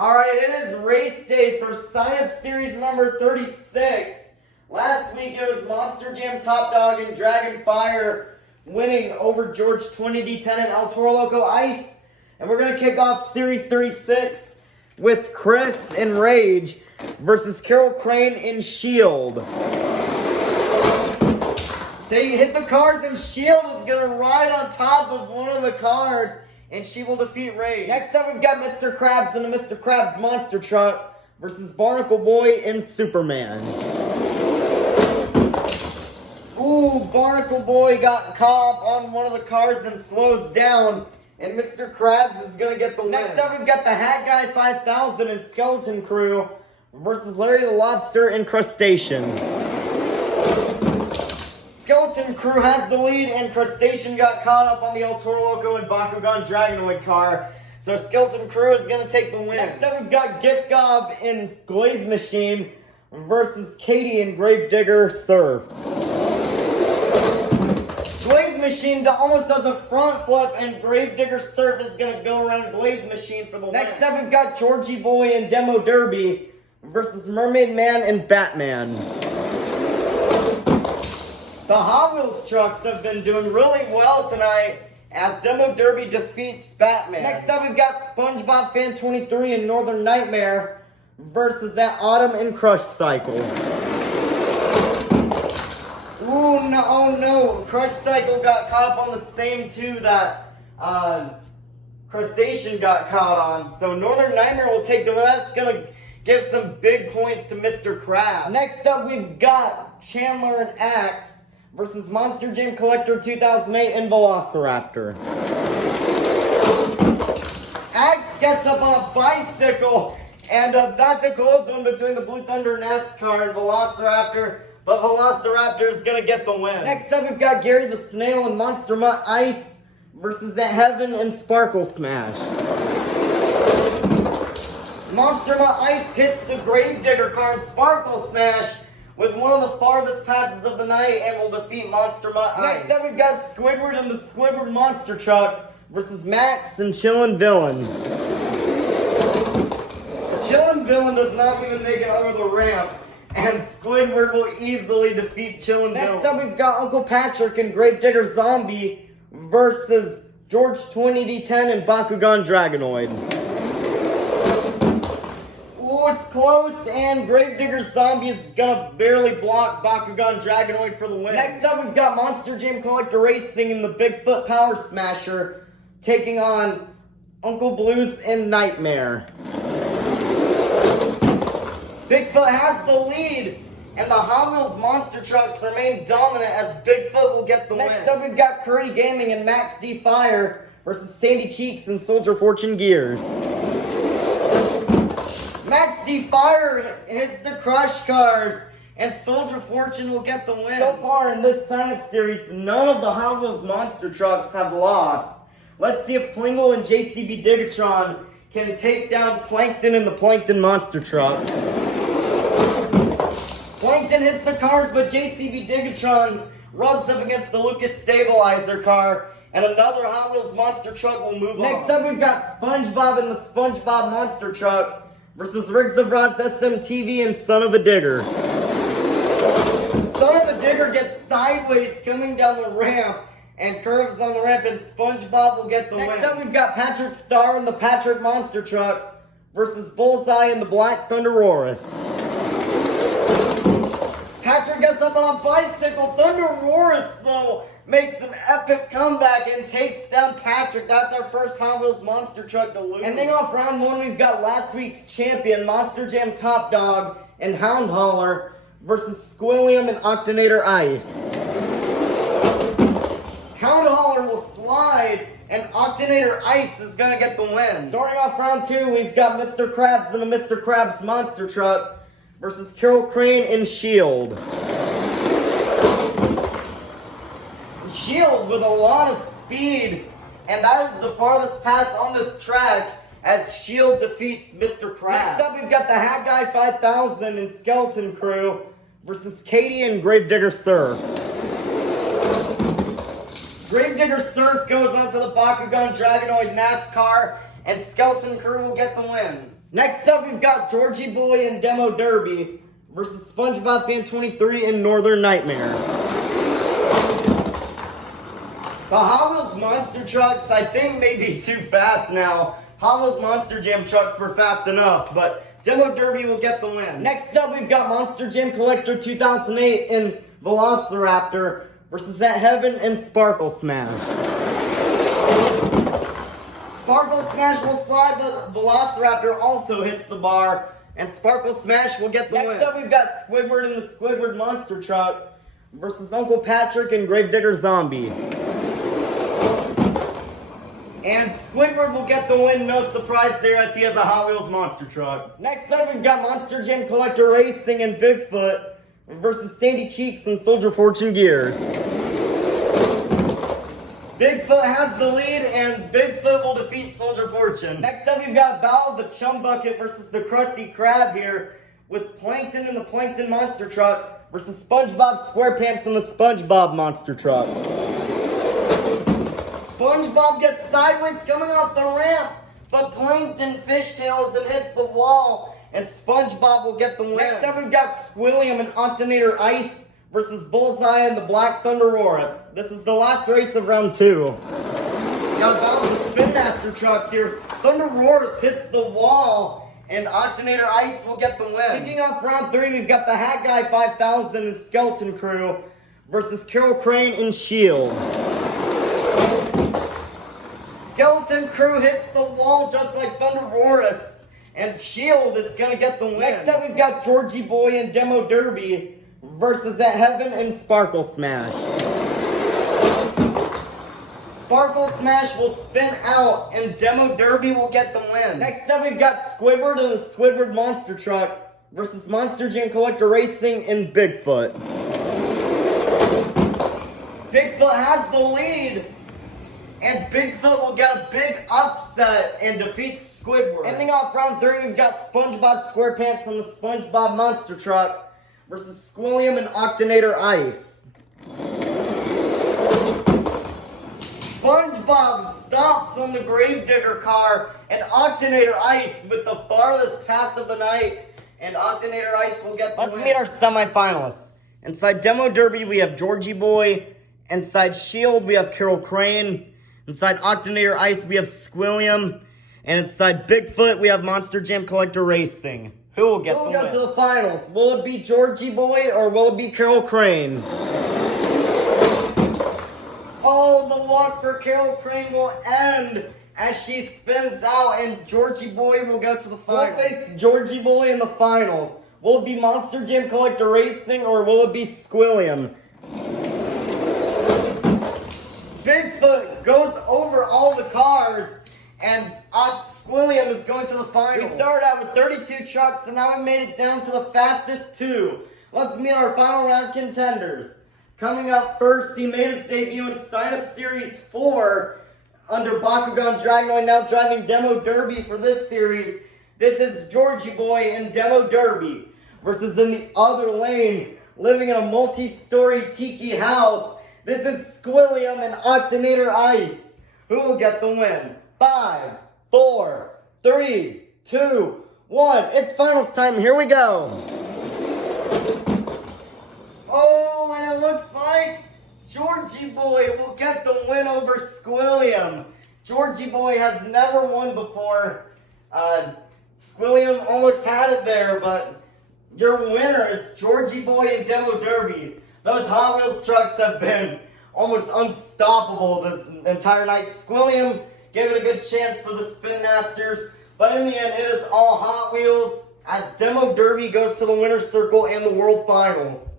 Alright, it is race day for Sign-Up Series number 36. Last week it was Monster Jam Top Dog and Dragon Fire winning over George 20D10 and El Toro Loco Ice. And we're going to kick off Series 36 with Chris in Rage versus Carol Crane in Shield. They hit the cars and Shield is going to ride on top of one of the cars and she will defeat Rage. Next up we've got Mr. Krabs in the Mr. Krabs Monster Truck versus Barnacle Boy in Superman. Ooh, Barnacle Boy got caught up on one of the cars and slows down, and Mr. Krabs is going to get the win. Next up we've got the Hat Guy 5000 and Skeleton Crew versus Larry the Lobster and Crustacean. Skeleton Crew has the lead, and Crustacean got caught up on the El Toro Loco and Bakugan Dragonoid car. So Skeleton Crew is going to take the win. Next up, we've got Gift Gob in Glaze Machine versus Katie in Gravedigger Surf. Glaze Machine almost does a front flip, and Gravedigger Surf is going to go around Glaze Machine for the win. Next up, we've got Georgie Boy in Demo Derby versus Mermaid Man and Batman. The Hot Wheels trucks have been doing really well tonight as Demo Derby defeats Batman. Next up, we've got SpongeBob Fan 23 and Northern Nightmare versus that Autumn and Crush Cycle. Ooh, no, oh no. Crush Cycle got caught up on the same two that Crustacean got caught on. So Northern Nightmare will take the win. That's going to give some big points to Mr. Krabs. Next up, we've got Chandler and Axe versus Monster Jam Collector 2008 and Velociraptor. Axe gets up on a bicycle, and that's a close one between the Blue Thunder NASCAR and Velociraptor, but Velociraptor is going to get the win. Next up, we've got Gary the Snail and Monster Mutt Ice versus that Heaven and Sparkle Smash. Monster Mutt Ice hits the Gravedigger car and Sparkle Smash with one of the farthest passes of the night and will defeat Monster Mutt Ice. Next up, we've got Squidward in the Squidward Monster Truck versus Max and Chillin' Villain. Chillin' Villain does not even make it over the ramp, and Squidward will easily defeat Chillin' Villain. Next up, we've got Uncle Patrick and Gravedigger Zombie versus George 20D10 and Bakugan Dragonoid. It's close, and Gravedigger Zombie is gonna barely block Bakugan Dragonoid for the win. Next up, we've got Monster Jam Collector Racing in the Bigfoot Power Smasher taking on Uncle Blues and Nightmare. Bigfoot has the lead, and the Hot Wheels monster trucks remain dominant as Bigfoot will get the win. Next up, we've got Curry Gaming and Max D Fire versus Sandy Cheeks and Soldier Fortune Gears. Max D Fire hits the Crush cars, and Soldier Fortune will get the win. So far in this sign-up series, none of the Hot Wheels monster trucks have lost. Let's see if Plingle and JCB Digatron can take down Plankton in the Plankton monster truck. Plankton hits the cars, but JCB Digatron rubs up against the Lucas Stabilizer car, and another Hot Wheels monster truck will move on. Next up, we've got SpongeBob in the SpongeBob monster truck versus Riggs of Rods SMTV and Son of a Digger. Son of a Digger gets sideways coming down the ramp and curves on the ramp, and SpongeBob will get the win. Next up, we've got Patrick Star in the Patrick Monster Truck versus Bullseye in the Black Thunderosaurus. Patrick gets up on a bicycle. Thunderosaurus, though, makes an epic comeback and takes down Patrick. That's our first Hot Wheels monster truck to lose. Ending off round one, we've got last week's champion, Monster Jam Top Dog and Hound Hauler versus Squilliam and Octonator Ice. Hound Hauler will slide, and Octonator Ice is going to get the win. Starting off round two, we've got Mr. Krabs in a Mr. Krabs monster truck versus Carol Crane in Shield. Shield with a lot of speed, and that is the farthest pass on this track as Shield defeats Mr. Krabs. Next up, we've got the Hat Guy 5000 and Skeleton Crew versus Katie and Gravedigger Surf. Gravedigger Surf goes onto the Bakugan Dragonoid NASCAR, and Skeleton Crew will get the win. Next up, we've got Georgie Boy and Demo Derby versus SpongeBob Fan 23 and Northern Nightmare. The Hot Wheels monster trucks, I think, may be too fast now. Hot Wheels Monster Jam trucks were fast enough, but Demo Derby will get the win. Next up, we've got Monster Jam Collector 2008 and Velociraptor versus That Heaven and Sparkle Smash. Sparkle Smash will slide, but Velociraptor also hits the bar, and Sparkle Smash will get the win. Next up, we've got Squidward and the Squidward Monster Truck versus Uncle Patrick and Gravedigger Zombie. And Squidward will get the win, no surprise there, as he has a Hot Wheels monster truck. Next up, we've got Monster Jam Collector Racing and Bigfoot versus Sandy Cheeks and Soldier Fortune Gears. Bigfoot has the lead, and Bigfoot will defeat Soldier Fortune. Next up, we've got Bow the Chum Bucket versus the Krusty Krab here, with Plankton and the Plankton Monster Truck versus SpongeBob SquarePants and the SpongeBob Monster Truck. SpongeBob gets sideways coming off the ramp, but Plankton fishtails and hits the wall, and SpongeBob will get the win. Next up, we've got Squilliam and Octonator Ice versus Bullseye and the Black Thunderosaurus. This is the last race of round 2. Now, down to the Spin Master trucks here. Thunderosaurus hits the wall, and Octonator Ice will get the win. Kicking off round 3, we've got the Hat Guy 5000 and Skeleton Crew versus Carol Crane and Shield. Skeleton Crew hits the wall just like Thunderosaurus, and Shield is going to get the win. Next up, we've got Georgie Boy and Demo Derby versus That Heaven and Sparkle Smash. Sparkle Smash will spin out, and Demo Derby will get the win. Next up, we've got Squidward and the Squidward Monster Truck versus Monster Jam Collector Racing and Bigfoot. Bigfoot has the lead, and Bigfoot will get a big upset and defeat Squidward. Ending off round 3, we've got SpongeBob SquarePants and the SpongeBob Monster Truck versus Squilliam and Octonator Ice. SpongeBob stops on the Gravedigger car, and Octonator Ice with the farthest pass of the night, and Octonator Ice will get the win. Let's meet our semifinalists. Inside Demo Derby, we have Georgie Boy. Inside Shield, we have Carol Crane. Inside Octonator Ice, we have Squilliam. And inside Bigfoot, we have Monster Jam Collector Racing. Who will get the win? We'll go to the finals. Will it be Georgie Boy or will it be Carol Crane? Oh, the luck for Carol Crane will end as she spins out, and Georgie Boy will go to the finals. We'll face Georgie Boy in the finals. Will it be Monster Jam Collector Racing or will it be Squilliam? Bigfoot goes over all the cars, and Squilliam is going to the final. We started out with 32 trucks, and now we made it down to the fastest 2. Let's meet our final round contenders. Coming up first, he made his debut in Sign-Up Series 4 under Bakugan Dragonoid, now driving Demo Derby for this series. This is Georgie Boy in Demo Derby versus in the other lane, living in a multi-story tiki house. This is Squilliam and Octonator Ice. Who will get the win? 5, 4, 3, 2, 1. It's finals time. Here we go. Oh, and it looks like Georgie Boy will get the win over Squilliam. Georgie Boy has never won before. Squilliam almost had it there, but your winner is Georgie Boy and Demo Derby. Those Hot Wheels trucks have been almost unstoppable the entire night. Squilliam gave it a good chance for the Spin Masters, but in the end, it is all Hot Wheels as Demo Derby goes to the winner's circle and the World Finals.